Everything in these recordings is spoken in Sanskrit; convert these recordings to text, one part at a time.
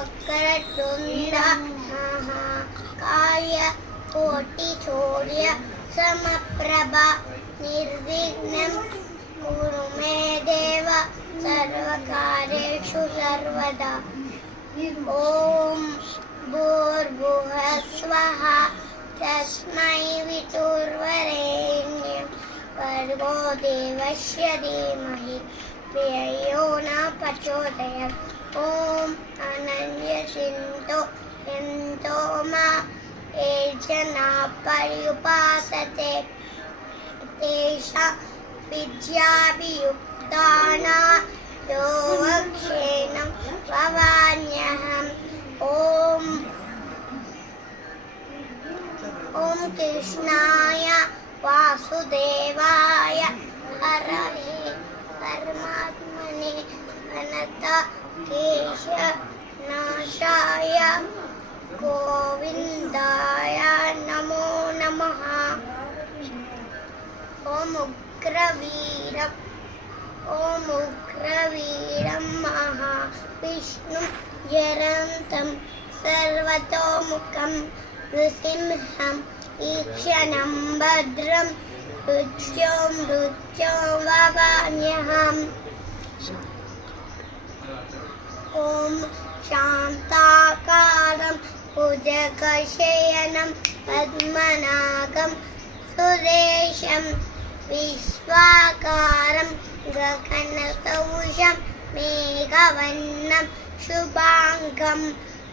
वक्रतुण्ड महाकाय कोटिसूर्य समप्रभा निर्विघ्नं कुरु मे देव सर्वकार्येषु सर्वदा। ओम भूर्भुवः स्वः तस्मै वितुर्वरेण्यं भर्गो देवस्य धीमहि धियो न प्रचोदयात्। ओम अनन्यचिन्तो यन्तो मां ये जनाः पर्युपासते तेषां विद्याभियुक्तानां योगक्षेमं भवाम्यहम्। ओम कृष्णाय वासुदेवाय हरये परमात्मने अनंत केशनाशाय गोविंदाय नमो नमः। ओम उग्रवीरं महाविष्णुं जयन्तं सर्वतोमुखं नृसिंहं ईक्षणं भद्रं मृत्युं भवाम्यहम्। ओम शान्ताकारं भुजगशयनं पद्मनाभं सुरेशं विश्वाकारं गगनसदृशं मेघवर्णं शुभांगं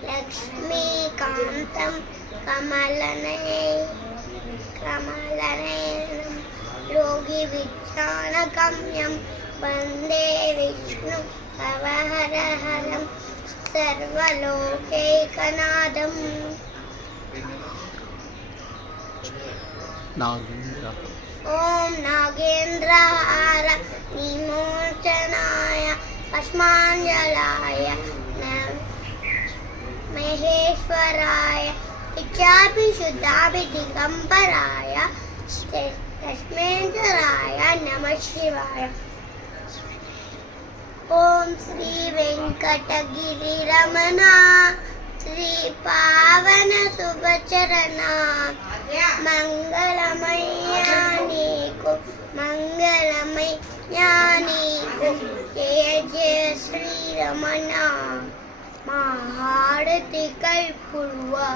लक्ष्मीकान्तं कमलनयनं योगिविज्ञानगम्यं वन्दे विष्णुं भवहरहरं सर्वलोकैकनाथम्। ओम नागेन्द्रहार विमोचनाय अस्माञ्जलाय महेश्वराय इच्छापि शुद्धापि दिगंबराय तस्मेन्द्राय नमः शिवाय। ओम श्री वेंकटगिरिरमण श्री पावन शुभचरणा मंगलमय्यानीको जय जय श्री रमण महारती कल्पुर्वा।